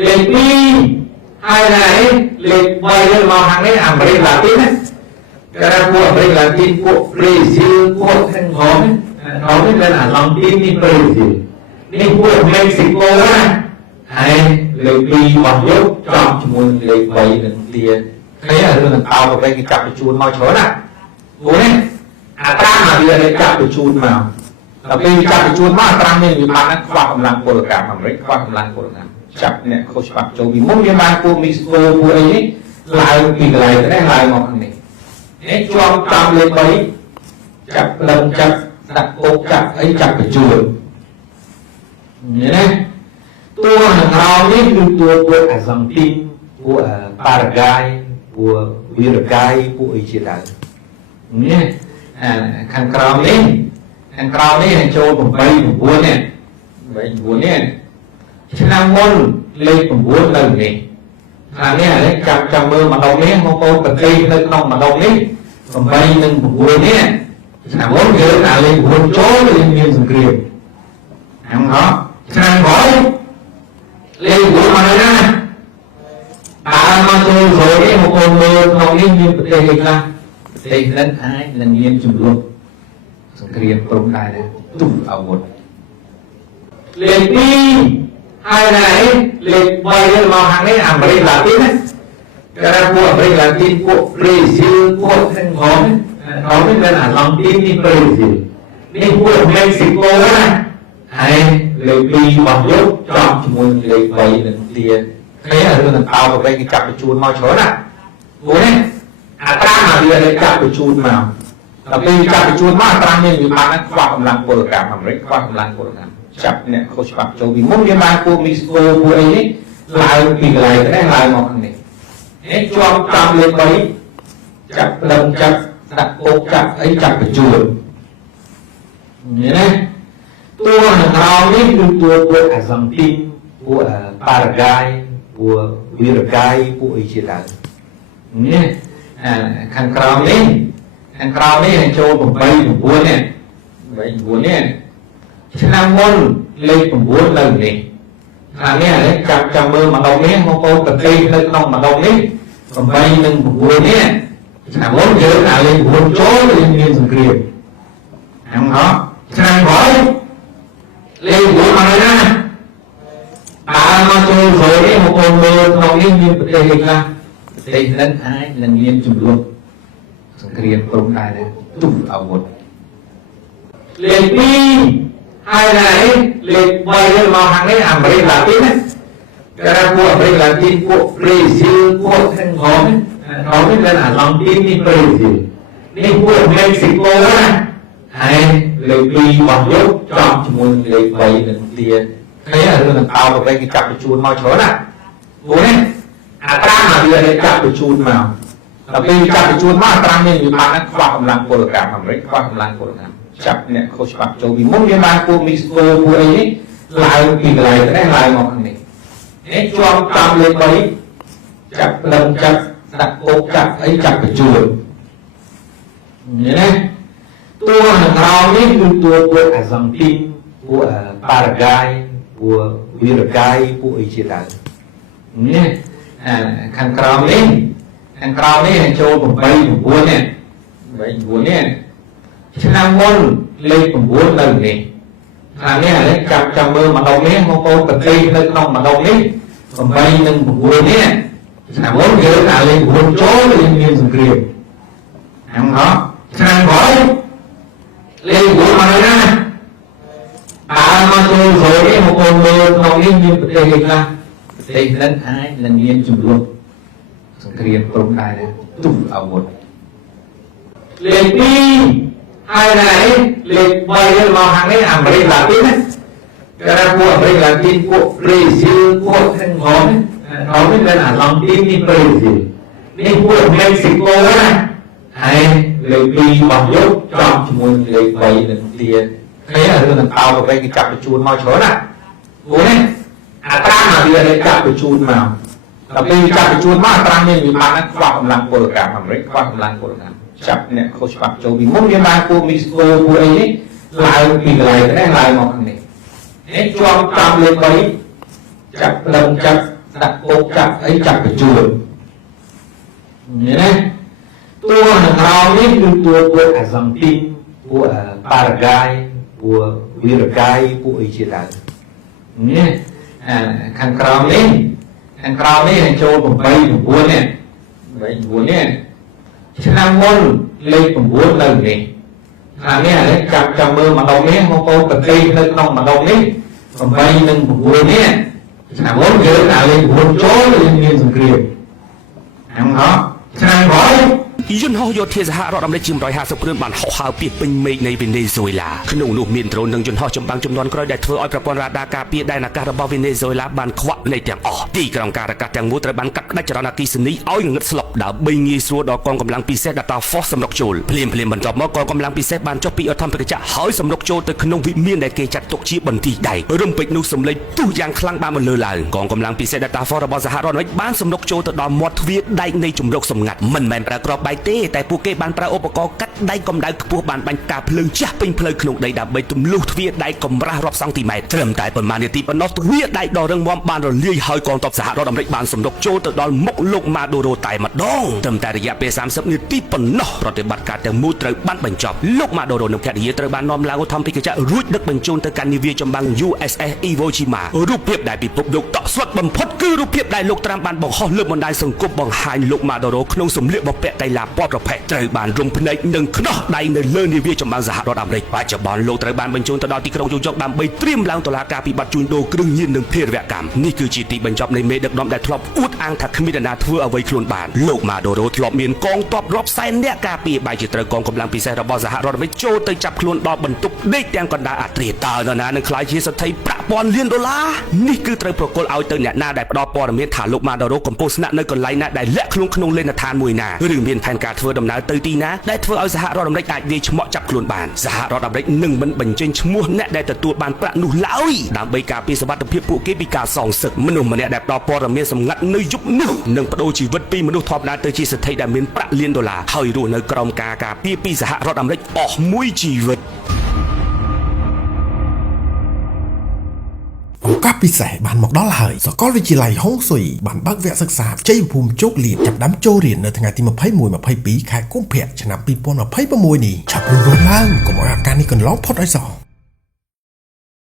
លេខ2ហើយណាលេខ3ទៅមកខាងនេះអាមេរិកឡាទីនណាគេថាពួកអាមេរិកឡាទីនពួកប្រេស៊ីលពួកខាងក្រោមនេះមានអាឡង់ទីននេះប្រេស៊ីលនេះពួកមេស៊ីកូណាហើយលេខ2របស់យកចំជាមួយលេខ3នឹងទាឃើញរឿងនឹងអោបប្រវេគេចាប់បញ្ជូនមកច្រើនណាព្រោះនេះអាត្រាមកវាគេចាប់បញ្ជូនមកដល់ពេលចាប់បញ្ជូនមកអាត្រានេះវាបានខ្វះកម្លាំងពលកម្មអាមេរិកខ្វះកម្លាំងពលកម្មចាប់អ្នកខុសច្បាប់ចូលពីមុនវាបានពួកមីស្គូពួកអីនេះឡើងពីកន្លែងនេះឡើងមកខាងនេះនេះជាប់តាមលេខ3ចាប់ផ្លឹងចាប់ដាក់គោកចាប់អីចាប់បញ្ជូននេះណាតួខាងក្រោមនេះគឺតួពួកអាសង់ទីនពួកប៉ារ៉ាហ្គាយពួកវីរ៉ាហ្គាយពួកអីជាដើមនេះខាងក្រោមនេះចូល8 9នេះ8 9នេះឆ្នាំមុនលេខ9នៅនេះខាងនេះចាំមើលម្ដងនេះមកអូនប្រទេសនៅក្នុងម្ដងនេះ8និង9នេះឆ្នាំមុនយើងអាលេខ9ចូលវាមានសង្គ្រាមហ្នឹងហ៎ឆ្នាំក្រោយលេខ9មកណាបានមកចូលrồiនេះមកអូនមើលក្នុងនេះមានប្រទេសអីខ្លះប្រទេសហ្នឹងអាចនឹងមានចំនួនសង្គ្រាមព្រំដែនទុំអាវុធលេខ2ហើយណាលេខ3ទៅមកខាងនេះអាមេរិកឡាទីនណាគេថាពួកអាមេរិកឡាទីនពួកប្រេស៊ីលពួកខាងក្រោមនេះមានអាឡង់ទីននេះប្រេស៊ីលនេះពួកមេស៊ីកូណាហើយលេខ2របស់យកចំជាមួយលេខ3នឹងទាឃើញរឿងនឹងអោបប្រវេគេចាប់បញ្ជូនមកច្រើនណាព្រោះនេះអាត្រាមកវាគេចាប់បញ្ជូនមកដល់ពេលចាប់បញ្ជូនមកអាត្រានេះវាបានខ្វះកម្លាំងពលកម្មអាមេរិកខ្វះកម្លាំងពលកម្មចាប់អ្នកខុសច្បាប់ចូលពីមុនវាបានពួកមីស្គូពួកអីនេះឡើងពីកន្លែងនេះឡើងមកខាងនេះនេះជាប់តាមលេខ3ចាប់ផ្លឹងចាប់ដាក់គោកចាប់អីចាប់បញ្ជូននេះណាតួខាងក្រោមនេះគឺតួពួកអាសង់ទីនពួកប៉ារ៉ាហ្គាយពួកវីរ៉ាហ្គាយពួកអីជាដើមនេះខាងក្រោមនេះចូល8 9នេះ8 9នេះឆ្នាំមុនលេខ9នៅនេះខាងនេះចាំមើលម្ដងនេះមកអូនប្រទេសនៅក្នុងម្ដងនេះ8និង9នេះឆ្នាំមុនយើងអាលេខ9ចូលវាមានសង្គ្រាមហ្នឹងហ៎ឆ្នាំក្រោយលេខ9មកណាបានមកចូលrồiនេះមកអូនមើលក្នុងនេះមានប្រទេសអីខ្លះប្រទេសហ្នឹងអាចនឹងមានចំនួនសង្គ្រាមព្រំដែនទុំអាវុធលេខ2ហើយណាលេខ3ទៅមកខាងនេះអាមេរិកឡាទីនណាគេថាពួកអាមេរិកឡាទីនពួកប្រេស៊ីលពួកខាងក្រោមនេះមានអាឡង់ទីននេះប្រេស៊ីលនេះពួកមេស៊ីកូណាហើយលេខ2របស់យកចំជាមួយលេខ3នឹងទាឃើញរឿងនឹងអោបប្រវេគេចាប់បញ្ជូនមកច្រើនណាព្រោះនេះអាត្រាមកវាគេចាប់បញ្ជូនមកដល់ពេលចាប់បញ្ជូនមកអាត្រានេះវាបានខ្វះកម្លាំងពលកម្មអាមេរិកខ្វះកម្លាំងពលកម្មចាប់អ្នកខុសច្បាប់ចូលពីមុនវាបានពួកមីស្គូពួកអីនេះឡើងពីកន្លែងនេះឡើងមកខាងនេះនេះជាប់តាមលេខ3ចាប់ផ្លឹងចាប់ដាក់គោកចាប់អីចាប់បញ្ជូននេះណាតួខាងក្រោមនេះគឺតួពួកអាសង់ទីនពួកប៉ារ៉ាហ្គាយពួកវីរ៉ាហ្គាយពួកអីជាដើមនេះខាងក្រោមនេះចូល8 9នេះ8 9នេះឆ្នាំមុនលេខ9នៅនេះខាងនេះចាំមើលម្ដងនេះមកអូនប្រទេសនៅក្នុងម្ដងនេះ8និង9នេះឆ្នាំមុនយើងអាលេខ9ចូលវាមានសង្គ្រាមហ្នឹងហ៎ឆ្នាំក្រោយលេខ9មកណាបានមកចូលrồiនេះមកអូនមើលក្នុងនេះមានប្រទេសអីខ្លះប្រទេសហ្នឹងអាចនឹងមានចំនួនសង្គ្រាមព្រំដែនទុំអាវុធលេខ2ហើយណាលេខ3ទៅមកខាងនេះអាមេរិកឡាទីនណាគេថាពួកអាមេរិកឡាទីនពួកប្រេស៊ីលពួកខាងក្រោមនេះមានអាឡង់ទីននេះប្រេស៊ីលនេះពួកមេស៊ីកូណាហើយលេខ2របស់យកចំជាមួយលេខ3នឹងទាឃើញរឿងនឹងអោបប្រវេគេចាប់បញ្ជូនមកច្រើនណាព្រោះនេះអាត្រាមកវាគេចាប់បញ្ជូនមកដល់ពេលចាប់បញ្ជូនមកអាត្រានេះវាបានខ្វះកម្លាំងពលកម្មអាមេរិកខ្វះកម្លាំងពលកម្មចាប់អ្នកខុសច្បាប់ចូលពីមុនវាបានពួកមីស្គូពួកអីនេះឡើងពីកន្លែងនេះឡើងមកខាងនេះនេះជាប់តាមលេខ3ចាប់ផ្លឹងចាប់ đặt bộ chặt ấy chặt cái chuột nhớ đấy tua hàng rau ấyคือตัวอาร์เจนตินตัวปารากวัยตัววิรากายตัวอิจิรันเนี่ยខាងក្រោមនេះចូល 8 9នេះ8 9នេះឆ្នាំមុនលេខ 9 នៅនេះខាងនេះចាំមើលម្ដងនេះបងប្អូនប្រទេសនៅក្នុងម្ដងនេះ 8 និង 9 នេះឆ្នាំមុនយើងដាក់លេខ 9 ចូលយើងមានសង្គ្រាមហ្នឹងហ៎ឆ្នាំក្រោយយន្តហោះយោធាសហរដ្ឋអាមេរិកជាង150គ្រឿងបានហោះហើរពីពេញមេឃនៃវេណេស៊ុយឡាក្នុងនោះមានដ្រូននិងយន្តហោះចម្បាំងចំនួនក្រោយដែលធ្វើឲ្យប្រព័ន្ធរ៉ាដាការពារដែនអាកាសរបស់វេណេស៊ុយឡាបានខ្វាក់នៃទាំងអស់ទីក្រុងការអាកាសទាំងមូលត្រូវបានកាត់ផ្តាច់ចរន្តអគ្គិសនីឲ្យងងឹតស្លុបដើម្បីងាយស្រួលដល់កងកម្លាំងពិសេស Data Force សម្រុកចូលភ្លាមបន្ទាប់មកកងកម្លាំងពិសេសបានចុះពីអធម្មបរិយាហើយសម្រុកចូលទៅក្នុងវិមានដែលគេចាត់ទុកជាបន្ទាយដែករំពេចនោះសម្លេងទុះយ៉ាងខ្លាំងបានមកលើឡើងកងកម្លាំងពិសេស Data Force របស់សហរដ្ឋអាមេរិកបានសម្រុកចូលទៅដល់មាត់ទ្វារដែកនៃជំរកសម្ងាត់មិនមែនប្រើគ្រាប់បែកទេតែពួកគេបានប្រើឧបករណ៍កាត់ដែកកម្ដៅខ្ពស់បានបាញ់ការភ្លើងចាស់ពេញផ្លូវក្នុងដីដើម្បីទម្លុះទ្វារដែកកម្រាស់រាប់សង់ទីម៉ែត្រត្រឹមតែប៉ុន្មាននាទីប៉ុណ្ណោះទ្វារដែកដ៏រឹងមាំបានរលាយហើយកងទ័ពសហរដ្ឋអាមេរិកបានសម្រុកចូលទៅដល់មុខលោកម៉ាដូរ៉ូតែម្ដងត្រឹមតែរយៈពេល30នាទីប៉ុណ្ណោះប្រតិបត្តិការទាំងមូលត្រូវបានបញ្ចប់លោកម៉ាដូរ៉ូនិងភរិយាត្រូវបាននាំឡើងឧទ្ធម្ភិកចក្ររួចដឹកបញ្ជូនទៅកាន់នាវាចម្បាំង USS Iwo Jima រូបភាពដែលពិភពលោកតក់ស្លុតបំផុតគឺរូបភាពដែលលោកត្រាំបានបង្ហោះលើបណ្ដាញសង្គមបង្ហាញលោកម៉ាដូរ៉ូក្នុងសម្លៀកបំពាក់កីឡាពណ៌ប្រផេះត្រូវបានរំភ្នែកនិងខ្នោះដៃនៅលើនាវាចម្បាំងសហរដ្ឋអាមេរិកបច្ចុប្បន្នលោកត្រូវបានបញ្ជូនទៅដល់ទីក្រុងយូយ៉កដើម្បីត្រៀមឡើងតុលាការពីបទជួញដូរគ្រឿងញៀននិងភេរវកម្មនេះគឺជាទីបញ្ចប់នៃមេដឹកនាំដែលធ្លាប់អួតអាងថាគ្មាននរណាធ្វើអ្វីខ្លួនបានលោកម៉ាដូរ៉ូធ្លាប់មានកងទ័ពរាប់សែននាក់ការពារបែរជាត្រូវកងកម្លាំងពិសេសរបស់សហរដ្ឋអាមេរិកចូលទៅចាប់ខ្លួនដល់បន្ទប់ដេកទាំងកណ្ដាលអាត្រាតើនរណានឹងក្លាយជាសេដ្ឋីប្រាក់ពាន់លានដុល្លារនេះគឺត្រូវប្រគល់ឲ្យទៅអ្នកណាដែលផ្ដល់ព័ត៌មានថាលោកម៉ាដូរ៉ូកំពុងស្នាក់នៅកន្លែងណាដែលលាក់ខ្លួនក្នុងលេនដ្ឋានមួយណាឬមានផែនការធ្វើដំណើរទៅទីណាដែលធ្វើឲ្យសហរដ្ឋអាមេរិកអាចវាយឆ្មក់ចាប់ខ្លួនបានសហរដ្ឋអាមេរិកនឹងមិនបញ្ចេញឈ្មោះអ្នកដែលទទួលបានប្រាក់នោះឡើយដើម្បីការពារសុវត្ថិភាពពួកគេពីការសងសឹកមនុស្សម្នាក់ដែលផ្ដល់ព័ត៌មានសម្ងាត់នៅយប់នោះនឹងបដូរជីវិតពីមនុស្សធម្មតាទៅជាសេដ្ឋីដែលមានប្រាក់លានដុល្លារហើយរស់នៅក្រោមការការពារពីសហរដ្ឋអាមេរិកអស់មួយជីវិតឱកាសពិសេសបានមកដល់ហើយសាកលវិទ្យាល័យហុងស៊ុយបានបើកវគ្គសិក្សាជ័យភូមិជោគលាភចាប់ផ្ដើមចូលរៀននៅថ្ងៃទី21-22 ខែកុម្ភៈឆ្នាំ2026នេះឆាប់រួចឡើងកុំឲ្យឱកាសនេះកន្លងផុតឲ្យសោះ